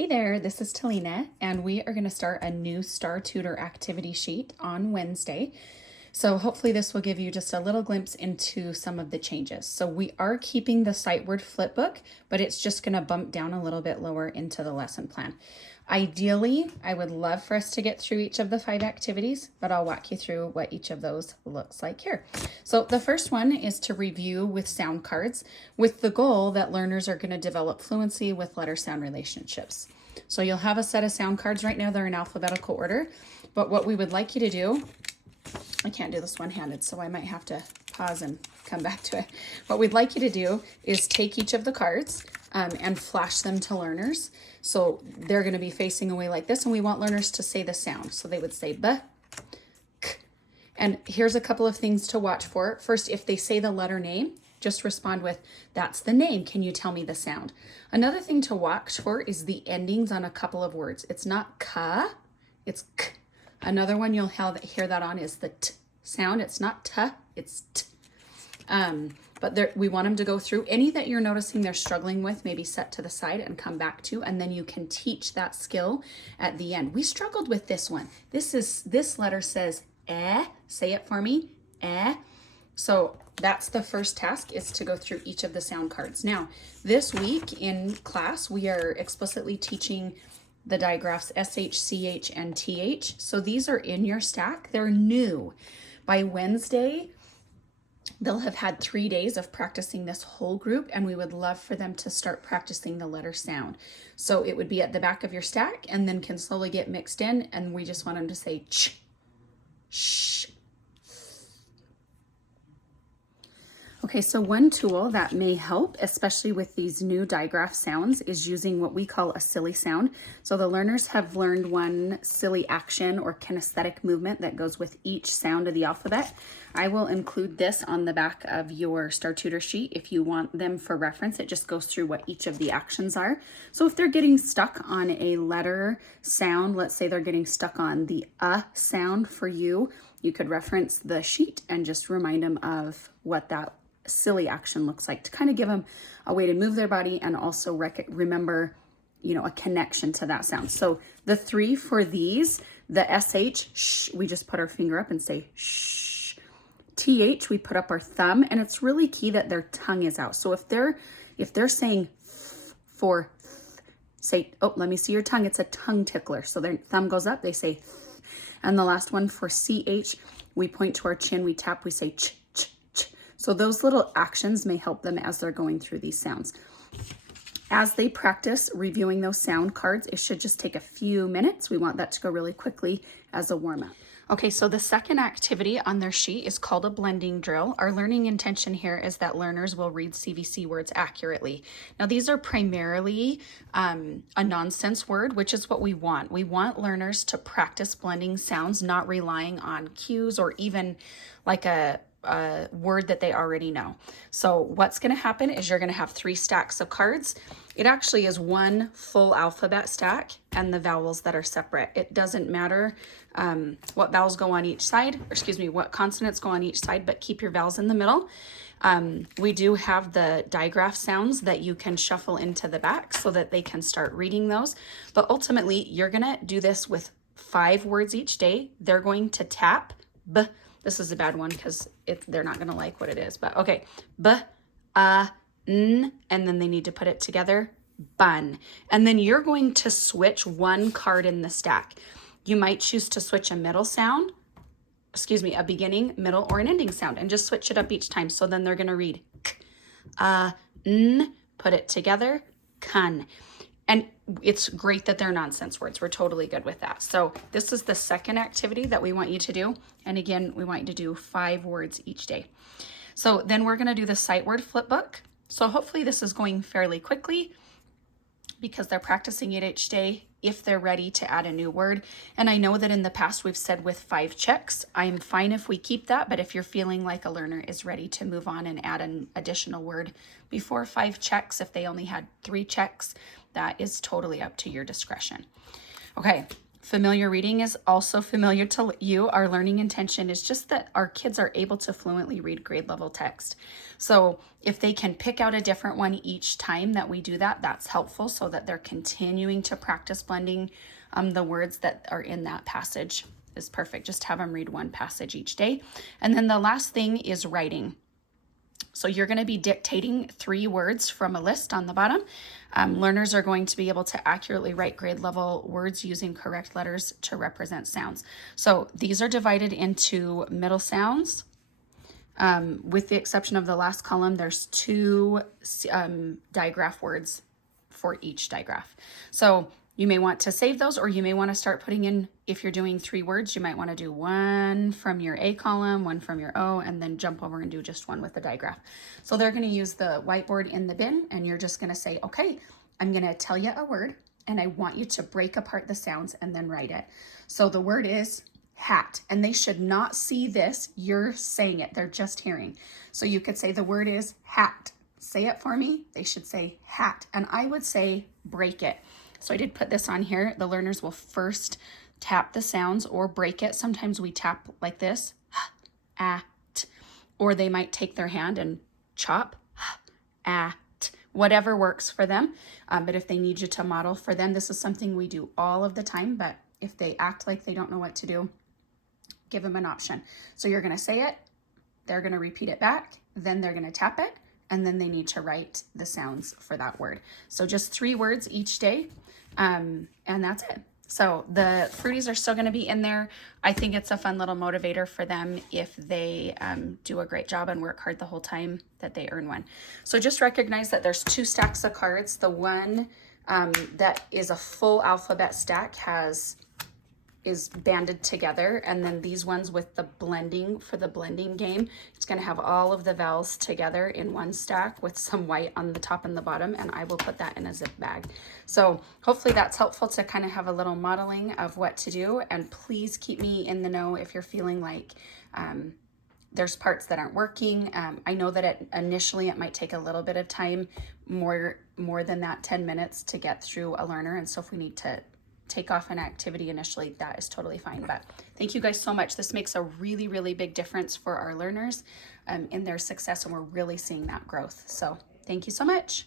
Hey there, this is Talina, and we are going to start a new Star Tutor activity sheet on Wednesday. So hopefully this will give you just a little glimpse into some of the changes. So we are keeping the sight word flip book, but it's just going to bump down a little bit lower into the lesson plan. Ideally, I would love for us to get through each of the 5 activities, but I'll walk you through what each of those looks like here. So the first one is to review with sound cards with the goal that learners are going to develop fluency with letter sound relationships. So you'll have a set of sound cards right now. They're in alphabetical order, but what we would like you to do, I can't do this one-handed, so I might have to pause and come back to it. What we'd like you to do is take each of the cards and flash them to learners. So they're going to be facing away like this, and we want learners to say the sound. So they would say b, k. And here's a couple of things to watch for. First, if they say the letter name, just respond with, that's the name. Can you tell me the sound? Another thing to watch for is the endings on a couple of words. It's not ka, it's k. Another one you'll hear that on is the t sound. It's not t, it's t. But we want them to go through any that you're noticing they're struggling with, maybe set to the side and come back to, and then you can teach that skill at the end. We struggled with this one. This letter says eh. Say it for me, eh. So that's the first task, is to go through each of the sound cards. Now, this week in class, we are explicitly teaching the digraphs SH, CH, and TH. So these are in your stack. They're new. By Wednesday, they'll have had 3 days of practicing this whole group, and we would love for them to start practicing the letter sound. So it would be at the back of your stack and then can slowly get mixed in, and we just want them to say ch, sh. Okay, so one tool that may help, especially with these new digraph sounds, is using what we call a silly sound. So the learners have learned one silly action or kinesthetic movement that goes with each sound of the alphabet. I will include this on the back of your Star Tutor sheet if you want them for reference. It just goes through what each of the actions are. So if they're getting stuck on a letter sound, let's say they're getting stuck on the sound for you, you could reference the sheet and just remind them of what that silly action looks like, to kind of give them a way to move their body and also remember, a connection to that sound. So the 3 for these, the SH, sh, we just put our finger up and say shh. TH, we put up our thumb, and it's really key that their tongue is out. So if they're saying for say, oh, let me see your tongue. It's a tongue tickler. So their thumb goes up, they say th. And the last one for CH, we point to our chin, we tap, we say ch. So those little actions may help them as they're going through these sounds. As they practice reviewing those sound cards, it should just take a few minutes. We want that to go really quickly as a warm-up. Okay, so the second activity on their sheet is called a blending drill. Our learning intention here is that learners will read CVC words accurately. Now, these are primarily a nonsense word, which is what we want. We want learners to practice blending sounds, not relying on cues or even like a word that they already know. So what's going to happen is you're going to have 3 stacks of cards. It actually is one full alphabet stack and the vowels that are separate. It doesn't matter what vowels go on each side, or excuse me, what consonants go on each side, but keep your vowels in the middle. We do have the digraph sounds that you can shuffle into the back so that they can start reading those. But ultimately, you're going to do this with 5 words each day. They're going to tap b. This is a bad one because they're not going to like what it is, but okay. B, n, and then they need to put it together, bun. And then you're going to switch one card in the stack. You might choose to switch a middle sound, a beginning, middle, or an ending sound, and just switch it up each time. So then they're going to read k, n, put it together, kun. And it's great that they're nonsense words. We're totally good with that. So this is the second activity that we want you to do. And again, we want you to do 5 words each day. So then we're going to do the sight word flip book. So hopefully this is going fairly quickly because they're practicing it each day if they're ready to add a new word. And I know that in the past we've said with 5 checks. I'm fine if we keep that, but if you're feeling like a learner is ready to move on and add an additional word before 5 checks, if they only had 3 checks, that is totally up to your discretion. Okay, Familiar reading is also familiar to you. Our learning intention is just that our kids are able to fluently read grade level text. So if they can pick out a different one each time that we do that, that's helpful so that they're continuing to practice blending the words that are in that passage is perfect. Just have them read one passage each day. And then the last thing is writing. So you're going to be dictating 3 words from a list on the bottom. Learners are going to be able to accurately write grade level words using correct letters to represent sounds. So these are divided into middle sounds. With the exception of the last column, there's 2 digraph words for each digraph. So you may want to save those, or you may want to start putting in, if you're doing 3 words, you might want to do 1 from your A column, 1 from your O, and then jump over and do just 1 with the digraph. So they're going to use the whiteboard in the bin, and you're just going to say, okay, I'm going to tell you a word, and I want you to break apart the sounds and then write it. So the word is hat, and they should not see this. You're saying it. They're just hearing. So you could say the word is hat. Say it for me. They should say hat, and I would say break it. So I did put this on here. The learners will first tap the sounds or break it. Sometimes we tap like this, at, or they might take their hand and chop, at, whatever works for them. But if they need you to model for them, this is something we do all of the time. But if they act like they don't know what to do, give them an option. So you're going to say it, they're going to repeat it back, then they're going to tap it, and then they need to write the sounds for that word. So just 3 words each day, and that's it. So the fruities are still going to be in there. I think it's a fun little motivator for them if they do a great job and work hard the whole time that they earn one. So just recognize that there's 2 stacks of cards. The one that is a full alphabet stack is banded together, and then these ones with the blending for the blending game, it's going to have all of the vowels together in one stack with some white on the top and the bottom, and I will put that in a zip bag. So hopefully that's helpful to kind of have a little modeling of what to do, and please keep me in the know if you're feeling like there's parts that aren't working. I know that initially it might take a little bit of time, more than that 10 minutes to get through a learner, and so if we need to take off an activity initially, that is totally fine. But thank you guys so much. This makes a really, really big difference for our learners in their success, and we're really seeing that growth. So thank you so much.